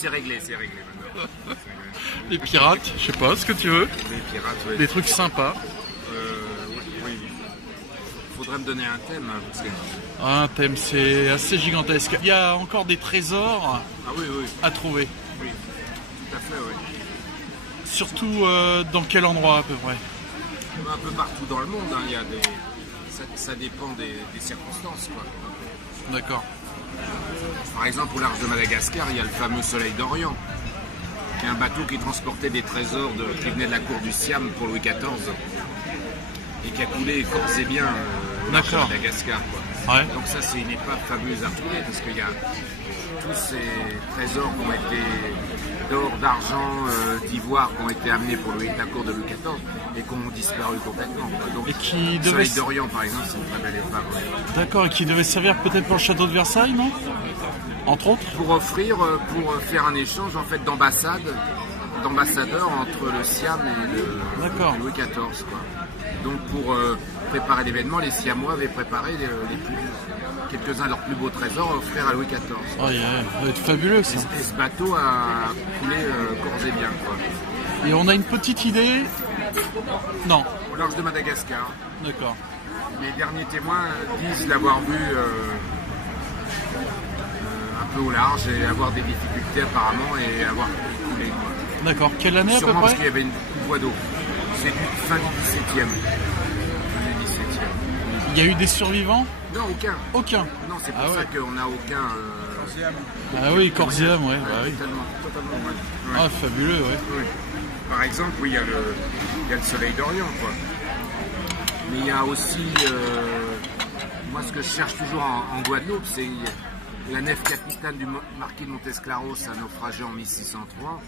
c'est réglé maintenant. Les pirates, je sais pas, ce que tu veux. Les pirates, oui. Des trucs sympas. Oui. Faudrait me donner un thème, hein, parce que... Un thème, c'est assez gigantesque. Il y a encore des trésors Ah oui, à trouver. oui. Tout à fait, oui. Surtout dans quel endroit à peu près? Un peu partout dans le monde, hein, il y a des... ça dépend des circonstances, quoi. D'accord. Par exemple, au large de Madagascar, il y a le fameux Soleil d'Orient, qui est un bateau qui transportait des trésors qui venaient de la cour du Siam pour Louis XIV et qui a coulé corps et bien au large de D'accord. Madagascar, quoi. Ouais. Donc ça, c'est une épave fabuleuse à retrouver parce qu'il y a tous ces trésors qui ont été d'or, d'argent, d'ivoire qui ont été amenés pour la cour de Louis XIV et qui ont disparu complètement, quoi. Donc, Et qui le devait... Soleil d'Orient, par exemple, c'est une très belle épave. Ouais. D'accord, et qui devait servir peut-être pour le château de Versailles, non? Entre autres? Pour offrir, pour faire un échange en fait d'ambassadeurs entre le Siam et D'accord. Louis XIV, quoi. Donc pour préparer l'événement, les Siamois avaient préparé quelques-uns de leurs plus beaux trésors à offrir à Louis XIV. Oh, ça doit être fabuleux ça. Et ce bateau a coulé corps et bien, quoi. Et on a une petite idée? Non. Au large de Madagascar. D'accord. Les derniers témoins disent l'avoir vu un peu au large et avoir des difficultés apparemment et avoir coulé, quoi. D'accord. Quelle année à peu Sûrement parce près? qu'il y avait une voie d'eau. C'est du fin du 17e. Il y a eu des survivants? Non, aucun. Aucun. Non, c'est pour Ah ça ouais. qu'on n'a aucun. Ah oui, Corsiam, ouais. Bah oui. Totalement, ouais. Ah, fabuleux, ouais. Oui. Par exemple, oui, il y a le Soleil d'Orient, quoi. Mais il y a aussi, moi, ce que je cherche toujours en Guadeloupe, c'est la nef capitane du marquis de Montesclaros a naufragé en 1603.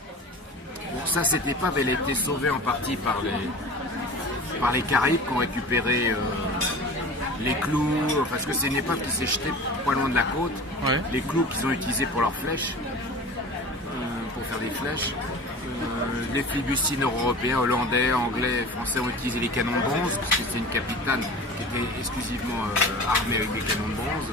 Bon, ça, cette épave, elle a été sauvée en partie par les Caraïbes qui ont récupéré les clous, parce que c'est une épave qui s'est jetée pas loin de la côte. Ouais. Les clous qu'ils ont utilisés pour leurs flèches, pour faire des flèches. Les flibustiers européens, hollandais, anglais, français ont utilisé les canons de bronze, parce que c'est une capitale qui était exclusivement armée avec des canons de bronze.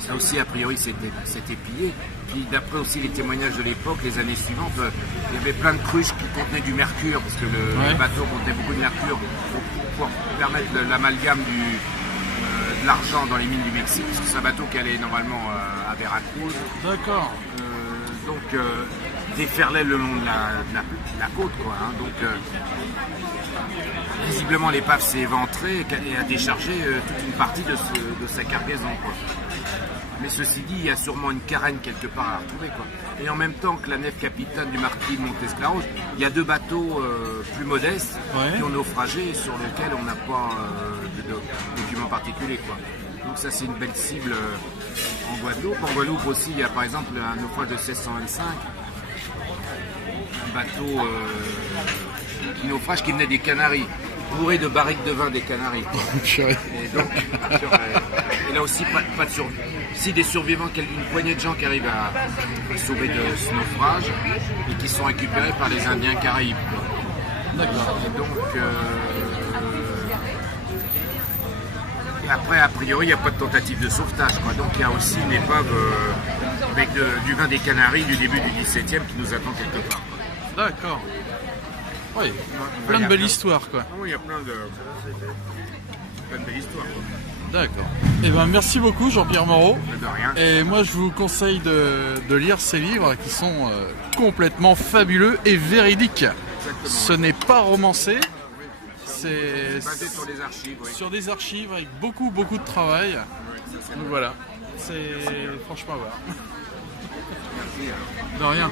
Ça aussi, a priori, c'était pillé. Puis d'après aussi les témoignages de l'époque, les années suivantes, il y avait plein de cruches qui contenaient du mercure, parce que le bateau contenait beaucoup de mercure pour pouvoir permettre l'amalgame de l'argent dans les mines du Mexique, parce que c'est un bateau qui allait normalement à Veracruz. D'accord. Donc déferlait le long de la côte, quoi. Hein. Donc visiblement l'épave s'est éventrée et a déchargé toute une partie de sa cargaison, quoi. Mais ceci dit, il y a sûrement une carène quelque part à retrouver, quoi. Et en même temps que la nef capitane du marquis de Montesclaros, il y a deux bateaux plus modestes qui ont naufragé et sur lesquels on n'a pas de documents particuliers, quoi. Donc ça, c'est une belle cible en Guadeloupe. En Guadeloupe aussi, il y a par exemple un naufrage de 1625, un bateau qui naufrage qui venait des Canaries, bourré de barriques de vin des Canaries, quoi. Et donc, et là aussi, pas de survie. Si des survivants, une poignée de gens qui arrivent à sauver de ce naufrage et qui sont récupérés par les Indiens Caraïbes. D'accord. Et donc, et après, a priori, il n'y a pas de tentative de sauvetage, quoi. Donc il y a aussi une épave avec du vin des Canaries du début du XVIIe qui nous attend quelque part, quoi. D'accord. Oui, plein de belles histoires, quoi. Oui, il y a plein de belles histoires, quoi. D'accord. Eh ben, merci beaucoup, Jean-Pierre Moreau. De rien. Et moi, je vous conseille de lire ces livres qui sont complètement fabuleux et véridiques. Exactement. Ce n'est pas romancé. C'est Basé sur les archives, oui. sur des archives avec beaucoup de travail. Donc voilà, c'est franchement à voir. Merci, hein. De rien.